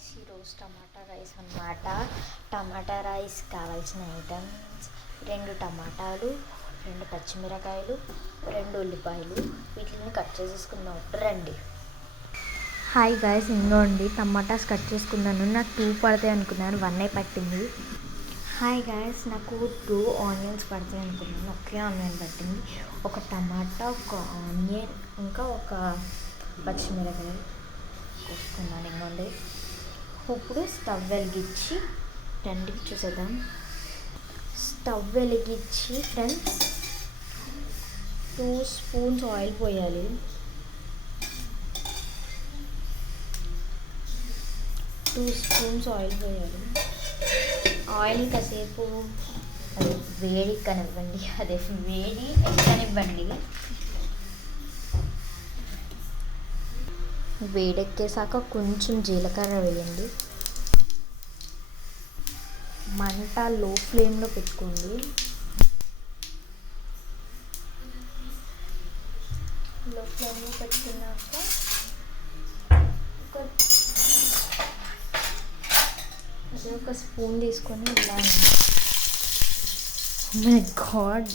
Guys ఈరోజు టమాటా rice అన్నమాట. టమాటా rice కావాల్సిన ఐటమ్స్ 2 టమాటాలు, 2 పచ్చిమిరకాయలు, 2 ఉల్లిపాయలు. వీటిని కట్ చేసేసుకుందాం. రండి. హాయ్ గైస్, ఇంకోండి టమాటాస్ కట్ చేసుకున్నాను. నాకు 2 పడతాయి అనుకున్నాను, 1 పట్టింది. హాయ్ గైస్, నాకు 2 ఆనియన్స్ పడతాయి అనుకున్నాను, ఒకే ఆనియన్ పట్టింది. ఒక టమాటా, ఒక ఆనియన్, ఇంకా ఒక పచ్చిమిరకాయ కోసుకున్నాను. ఇంకోండి. ఇప్పుడు స్టవ్ వెలిగించి రండి చూసేద్దాం. స్టవ్ వెలిగించి ఫ్రెండ్స్ 2 స్పూన్స్ ఆయిల్ పోయాలి. 2 స్పూన్స్ ఆయిల్ పోయాలి. ఆయిల్ కాసేపు అది వేడి కనివ్వండి, అదే వేడి ఎక్కనివ్వండి. వేడెక్కేసాక కొంచెం జీలకర్ర వేయండి. మంట లో ఫ్లేమ్లో పెట్టుకోండి. లో ఫ్లేమ్లో పెట్టుకున్నాక ఒక స్పూన్ తీసుకొని ఇలా మై గాడ్,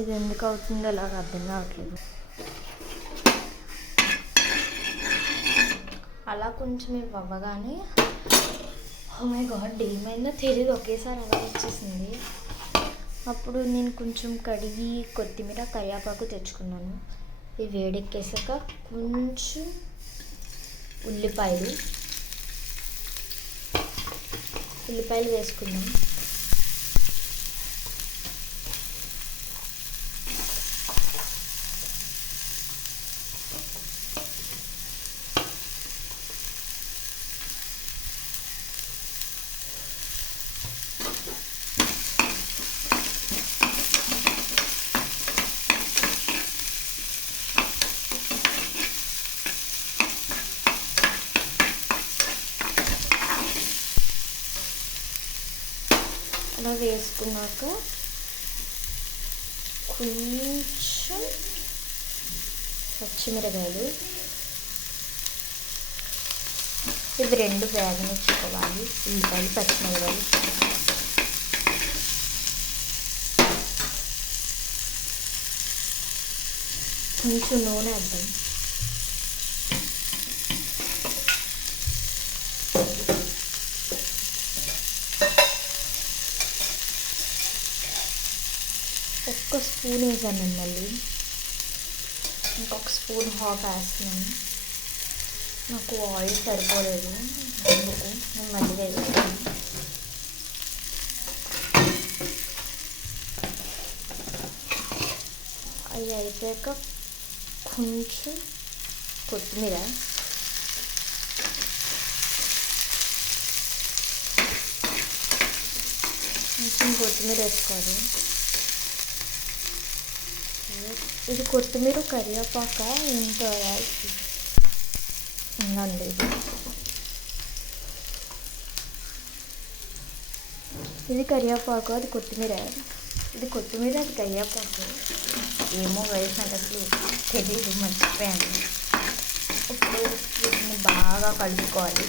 ఇది ఎందుకు అవుతుందో అలాగ అర్థం కావట్లేదు. అలా కొంచెం అవ్వగానే మై గాడ్ ఏమైందో తెలియదు, ఒకేసారి అలా వచ్చేసింది. అప్పుడు నేను కొంచెం కడిగి కొత్తిమీర కరివేపాకు తెచ్చుకున్నాను. ఇవి వేడెక్కేసాక కొంచెం ఉల్లిపాయలు వేసుకున్నాం. అలా వేసుకున్నాక కొంచెం పచ్చిమిరకాయలు, ఇవి 2 వేగనిచ్చుకోవాలి. ఉల్లిపాయలు, పచ్చిమిరకాయలు. కొంచెం నూనె వేద్దాం. ఒక్క స్పూన్ వేసాను, మళ్ళీ ఇంకొక స్పూన్ హాఫ్ వేస్తున్నాను. నాకు ఆయిల్ సరిపోలేదు, అందుకు నేను మళ్ళీ వేస్తాను. అది అయిపోయాక కొంచెం కొత్తిమీర, వేసుకోవాలి. ఇది కొత్తిమీర కరివేపాక ఏంటో ఉందండి. ఇది కరివేపాకు, అది కొత్తిమీర. ఇది కొత్తిమీర, అది కరివేపాకు. ఏమో వయసు నాకు అసలు తెలియదు, మర్చిపోయాను. ఇప్పుడు వీటిని బాగా కలుపుకోవాలి.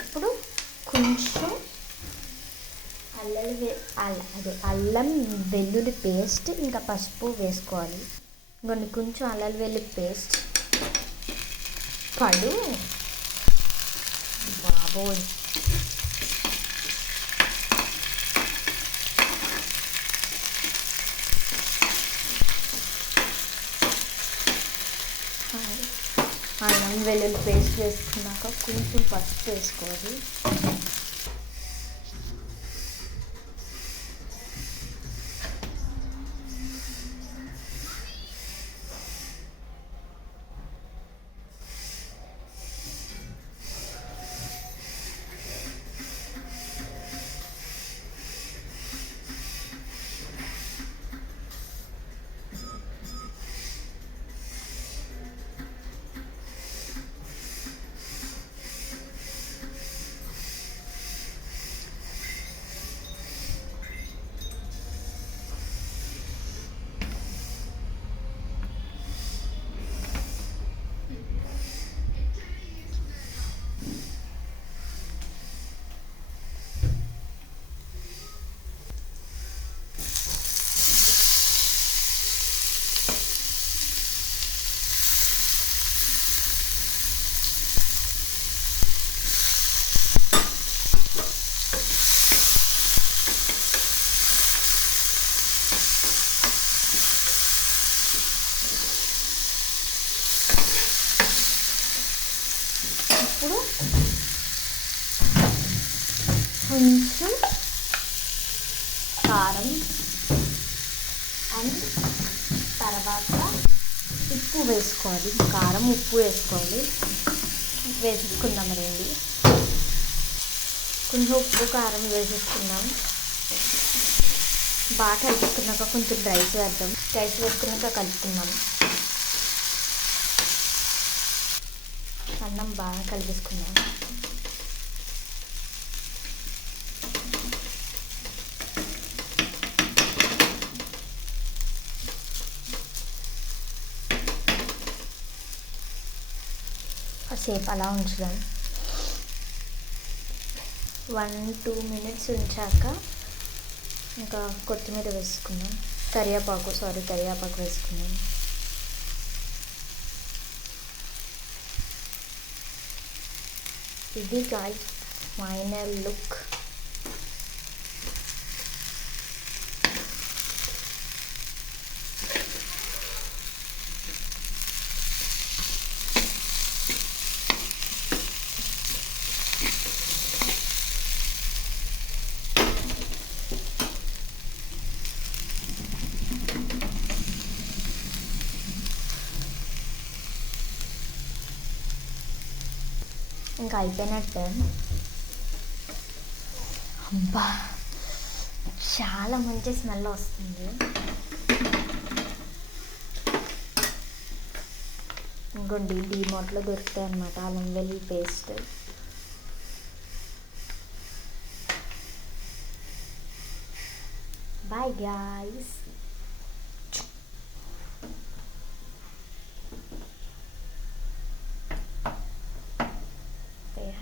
ఇప్పుడు కొంచెం అల్లం వెల్లుల్లి పేస్ట్, ఇంకా పసుపు వేసుకోవాలి. కొంచెం అల్లం వెల్లుల్లి పేస్ట్ పడు బాబోయ్. అల్లం వెల్లుల్లి పేస్ట్ వేసుకున్నాక కొంచెం పసుపు వేసుకోవాలి. ఇప్పుడు కొంచెం కారం అండ్ తర్వాత ఉప్పు వేసుకోవాలి. కారం ఉప్పు వేసుకోవాలి. వేసేసుకుందాం రండి. కొంచెం ఉప్పు కారం వేసేసుకుందాం. బాగా కలుపుకున్నాక కొంచెం రైస్ వేద్దాం. రైస్ వేసుకున్నాక కలుపుకుందాం. అన్నం బాగా కలిపేసుకుందాం. కాసేపు అలా ఉంచుదాం. 1-2 minutes ఉంచాక ఇంకా కొత్తిమీర వేసుకుందాం. కరివేపాకు వేసుకుందాం. ఇది గాయ్స్ ఫైనల్ లుక్. ఇంకా అయిపోయినట్టే. అబ్బా చాలా మంచి స్మెల్ వస్తుంది. ఇంకోండి డీమార్ట్లో దొరుకుతాయి అన్నమాట అల్లం వెల్లుల్లి పేస్ట్. Bye guys.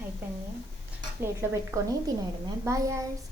అయిపోయింది. ప్లేట్లో పెట్టుకొని తినేయడమే. Bye guys.